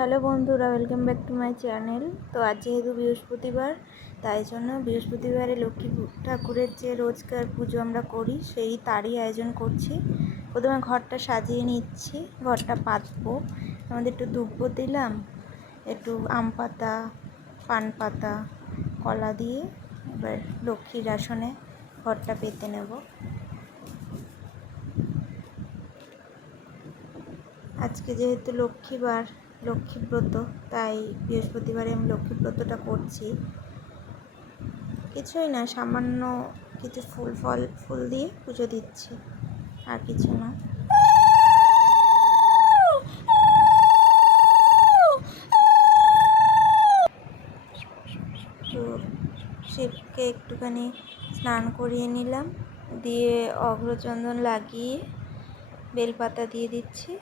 Hello বন্ধুরা, welcome back to my channel. তো আজ যেহেতু বৃহস্পতিবার, তাই জন্য বৃহস্পতিবারে লক্ষ্মী ঠাকুরের যে রোজকার পুজো আমরা করি তারই আয়োজন করছি। প্রথমে ঘরটা সাজিয়ে নিচ্ছি, ঘরটা পাতবো। আমাদের একটু ধূপ দিলাম, একটু আম পাতা, পান পাতা, কলা দিয়ে এবার লক্ষ্মীর আসনে ঘরটা পেতে নেব। আজকে যেহেতু লক্ষ্মীবার, লক্ষ্মীব্রত, তাই বৃহস্পতিবারে আমি লক্ষ্মীব্রতটা করছি। কিছুই না, সামান্য কিছু ফুল দিয়ে পুজো দিচ্ছি, আর কিছু না। তো শিবকে একটুখানি স্নান করিয়ে নিলাম, দিয়ে অগ্রচন্দন লাগিয়ে বেলপাতা দিয়ে দিচ্ছি।